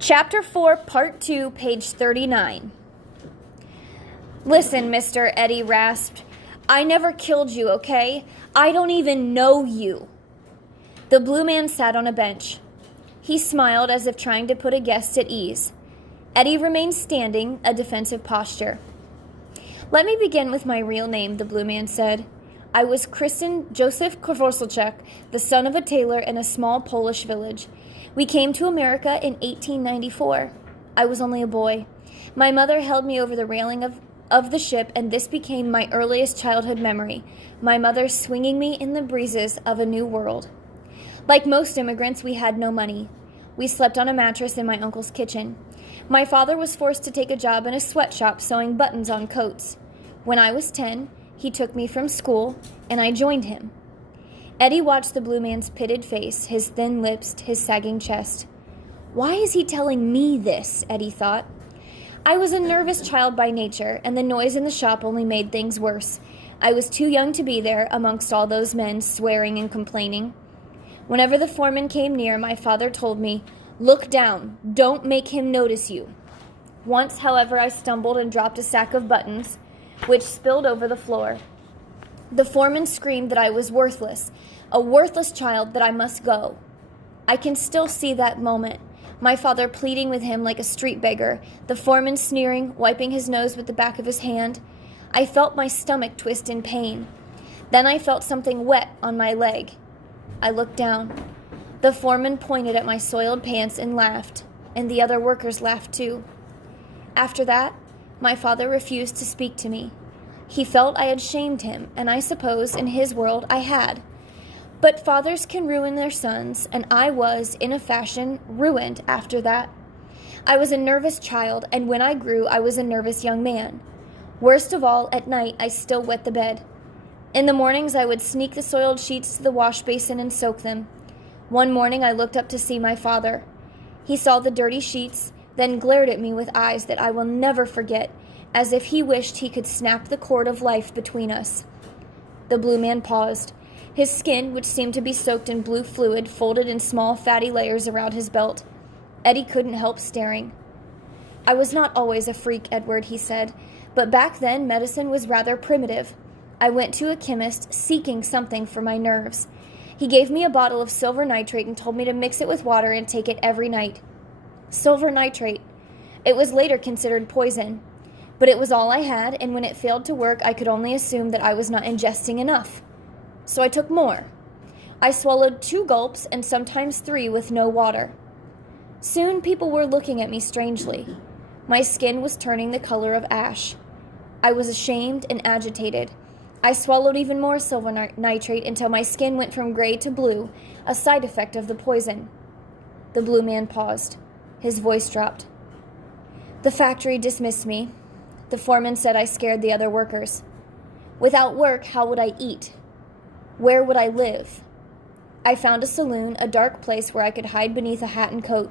Chapter 4, Part 2, page 39. "Listen, Mr. Eddie rasped. I never killed you, okay? I don't even know you." The blue man sat on a bench. He smiled as if trying to put a guest at ease. Eddie remained standing, a defensive posture. "Let me begin with my real name," the blue man said. "I was christened Joseph Kowalczyk, the son of a tailor in a small Polish village. We came to America in 1894. I was only a boy. My mother held me over the railing of the ship, and this became my earliest childhood memory, my mother swinging me in the breezes of a new world. Like most immigrants, we had no money. We slept on a mattress in my uncle's kitchen. My father was forced to take a job in a sweatshop sewing buttons on coats. When I was 10, he took me from school, and I joined him." Eddie watched the blue man's pitted face, his thin lips, his sagging chest. "Why is he telling me this?" Eddie thought. "I was a nervous child by nature, and the noise in the shop only made things worse. I was too young to be there amongst all those men swearing and complaining. Whenever the foreman came near, my father told me, 'Look down, don't make him notice you.' Once, however, I stumbled and dropped a sack of buttons, which spilled over the floor. The foreman screamed that I was worthless, a worthless child, that I must go. I can still see that moment, my father pleading with him like a street beggar, the foreman sneering, wiping his nose with the back of his hand. I felt my stomach twist in pain. Then I felt something wet on my leg. I looked down. The foreman pointed at my soiled pants and laughed, and the other workers laughed too. After that, my father refused to speak to me. He felt I had shamed him, and I suppose in his world I had. But fathers can ruin their sons, and I was, in a fashion, ruined after that. I was a nervous child, and when I grew, I was a nervous young man. Worst of all, at night, I still wet the bed. In the mornings, I would sneak the soiled sheets to the wash basin and soak them. One morning, I looked up to see my father. He saw the dirty sheets, then glared at me with eyes that I will never forget, as if he wished he could snap the cord of life between us." The blue man paused. His skin, which seemed to be soaked in blue fluid, folded in small fatty layers around his belt. Eddie couldn't help staring. "I was not always a freak, Edward," he said, "but back then medicine was rather primitive. I went to a chemist seeking something for my nerves. He gave me a bottle of silver nitrate and told me to mix it with water and take it every night. Silver nitrate. It was later considered poison. But it was all I had, and when it failed to work, I could only assume that I was not ingesting enough. So I took more. I swallowed 2 gulps and sometimes 3 with no water. Soon people were looking at me strangely. My skin was turning the color of ash. I was ashamed and agitated. I swallowed even more silver nitrate until my skin went from gray to blue, a side effect of the poison." The blue man paused. His voice dropped. "The factory dismissed me. The foreman said I scared the other workers. Without work, how would I eat? Where would I live? I found a saloon, a dark place where I could hide beneath a hat and coat.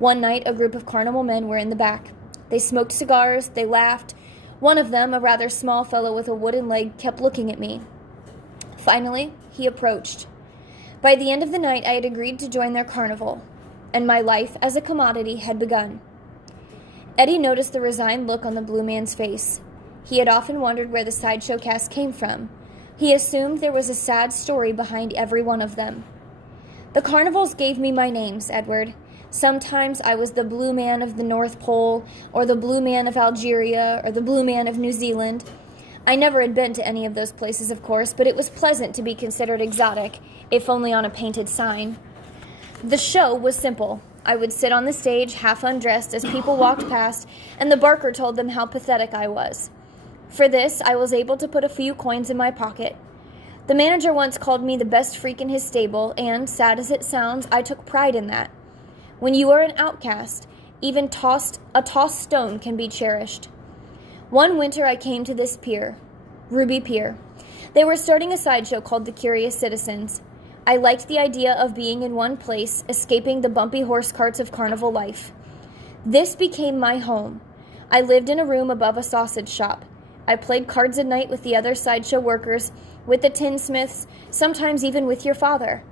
One night, a group of carnival men were in the back. They smoked cigars, they laughed. One of them, a rather small fellow with a wooden leg, kept looking at me. Finally, he approached. By the end of the night, I had agreed to join their carnival, and my life as a commodity had begun." Eddie noticed the resigned look on the blue man's face. He had often wondered where the sideshow cast came from. He assumed there was a sad story behind every one of them. "The carnivals gave me my names, Edward. Sometimes I was the blue man of the North Pole, or the blue man of Algeria, or the blue man of New Zealand. I never had been to any of those places, of course, but it was pleasant to be considered exotic, if only on a painted sign. The show was simple. I would sit on the stage, half undressed, as people walked past, and the barker told them how pathetic I was. For this, I was able to put a few coins in my pocket. The manager once called me the best freak in his stable, and, sad as it sounds, I took pride in that. When you are an outcast, even a tossed stone can be cherished. One winter I came to this pier, Ruby Pier. They were starting a sideshow called the Curious Citizens. I liked the idea of being in one place, escaping the bumpy horse carts of carnival life. This became my home. I lived in a room above a sausage shop. I played cards at night with the other sideshow workers, with the tinsmiths, sometimes even with your father.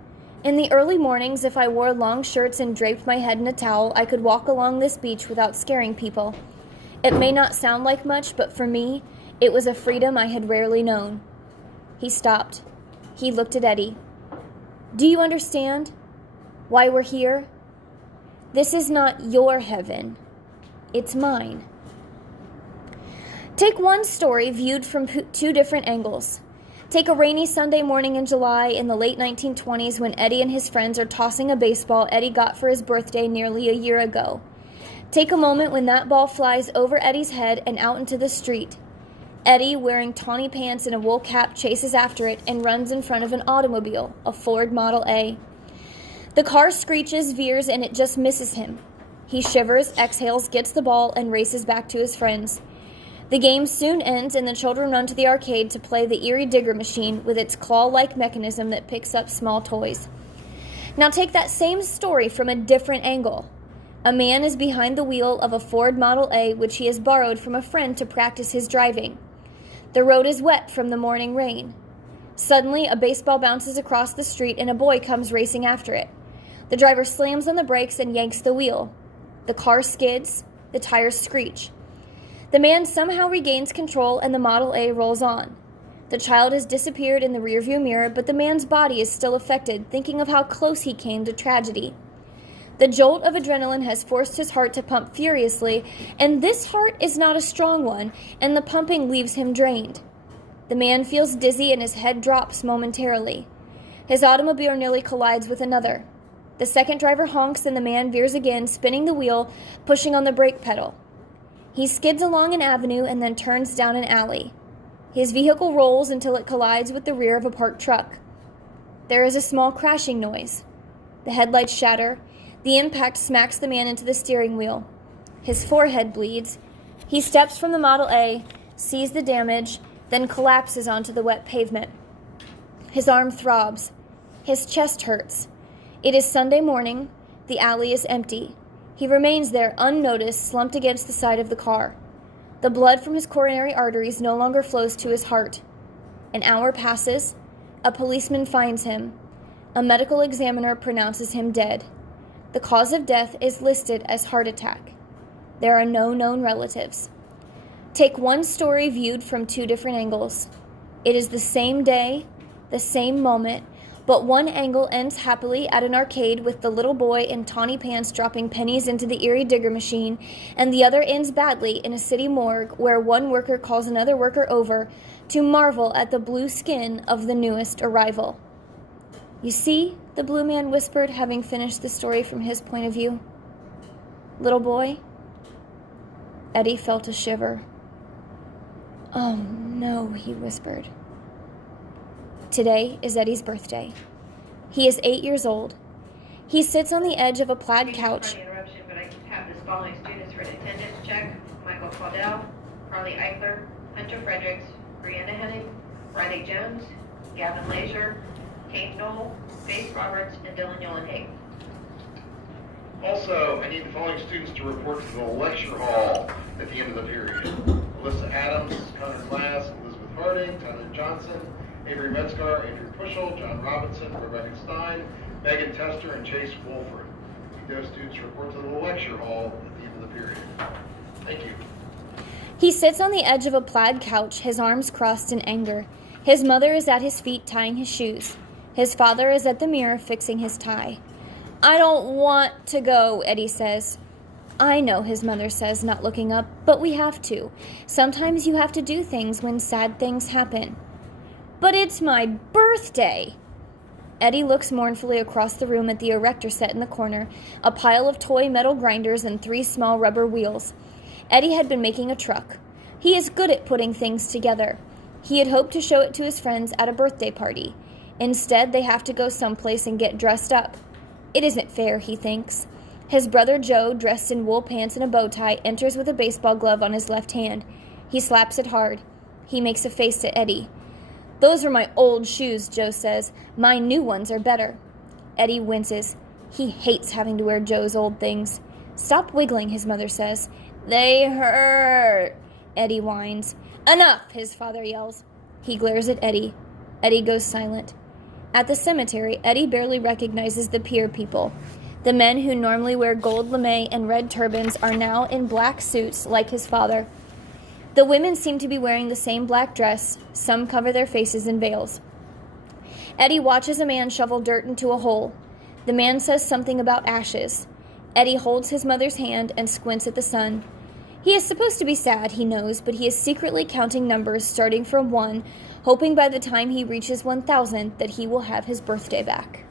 In the early mornings, if I wore long shirts and draped my head in a towel, I could walk along this beach without scaring people. It may not sound like much, but for me, it was a freedom I had rarely known. He stopped. He looked at Eddie. Do you understand why we're here? This is not your heaven. It's mine. Take one story viewed from two different angles. Take a rainy Sunday morning in July in the late 1920s when Eddie and his friends are tossing a baseball Eddie got for his birthday nearly a year ago. Take a moment when that ball flies over Eddie's head and out into the street. Eddie, wearing tawny pants and a wool cap, chases after it and runs in front of an automobile, a Ford Model A. The car screeches, veers, and it just misses him. He shivers, exhales, gets the ball, and races back to his friends. The game soon ends, and the children run to the arcade to play the Erie Digger machine with its claw-like mechanism that picks up small toys. Now take that same story from a different angle. A man is behind the wheel of a Ford Model A which he has borrowed from a friend to practice his driving. The road is wet from the morning rain. Suddenly, a baseball bounces across the street and a boy comes racing after it. The driver slams on the brakes and yanks the wheel. The car skids. The tires screech. The man somehow regains control and the Model A rolls on. The child has disappeared in the rearview mirror, but the man's body is still affected, thinking of how close he came to tragedy. The jolt of adrenaline has forced his heart to pump furiously, and this heart is not a strong one, and the pumping leaves him drained. The man feels dizzy and his head drops momentarily. His automobile nearly collides with another. The second driver honks and the man veers again, spinning the wheel, pushing on the brake pedal. He skids along an avenue and then turns down an alley. His vehicle rolls until it collides with the rear of a parked truck. There is a small crashing noise. The headlights shatter. The impact smacks the man into the steering wheel. His forehead bleeds. He steps from the Model A, sees the damage, then collapses onto the wet pavement. His arm throbs. His chest hurts. It is Sunday morning. The alley is empty. He remains there unnoticed, slumped against the side of the car. The blood from his coronary arteries no longer flows to his heart. An hour passes. A policeman finds him. A medical examiner pronounces him dead. The cause of death is listed as heart attack. There are no known relatives. Take one story viewed from two different angles. It is the same day, the same moment, but one angle ends happily at an arcade with the little boy in tawny pants dropping pennies into the Erie Digger machine, and the other ends badly in a city morgue where one worker calls another worker over to marvel at the blue skin of the newest arrival. You see, the blue man whispered, having finished the story from his point of view. Little boy? Eddie felt a shiver. Oh no, he whispered. Today is Eddie's birthday. He is 8 years old. He sits on the edge of a plaid couch. Interruption, but I have this following students for an attendance check: Michael Claudel, Carly Eichler, Hunter Fredericks, Brianna Henning, Riley Jones, Gavin Lazier, Kate Knoll, Faith Roberts, and Dylan Yolenhage. Also, I need the following students to report to the lecture hall at the end of the period: Alyssa Adams, Connor Glass, Elizabeth Harding, Tyler Johnson, Avery Metzgar, Andrew Puschel, John Robinson, Rebecca Stein, Megan Tester, and Chase Wolford. Need those students to report to the lecture hall at the end of the period. Thank you. He sits on the edge of a plaid couch, his arms crossed in anger. His mother is at his feet tying his shoes. His father is at the mirror fixing his tie. I don't want to go, Eddie says. I know, his mother says, not looking up, but we have to. Sometimes you have to do things when sad things happen. But it's my birthday. Eddie looks mournfully across the room at the erector set in the corner, a pile of toy metal grinders and 3 small rubber wheels. Eddie had been making a truck. He is good at putting things together. He had hoped to show it to his friends at a birthday party. Instead, they have to go someplace and get dressed up. It isn't fair, he thinks. His brother Joe, dressed in wool pants and a bow tie, enters with a baseball glove on his left hand. He slaps it hard. He makes a face at Eddie. Those are my old shoes, Joe says. My new ones are better. Eddie winces. He hates having to wear Joe's old things. Stop wiggling, his mother says. They hurt, Eddie whines. Enough, his father yells. He glares at Eddie. Eddie goes silent. At the cemetery, Eddie barely recognizes the pier people. The men who normally wear gold lame and red turbans are now in black suits like his father. The women seem to be wearing the same black dress. Some cover their faces in veils. Eddie watches a man shovel dirt into a hole. The man says something about ashes. Eddie holds his mother's hand and squints at the sun. He is supposed to be sad, he knows, but he is secretly counting numbers starting from 1, hoping by the time he reaches 1,000 that he will have his birthday back.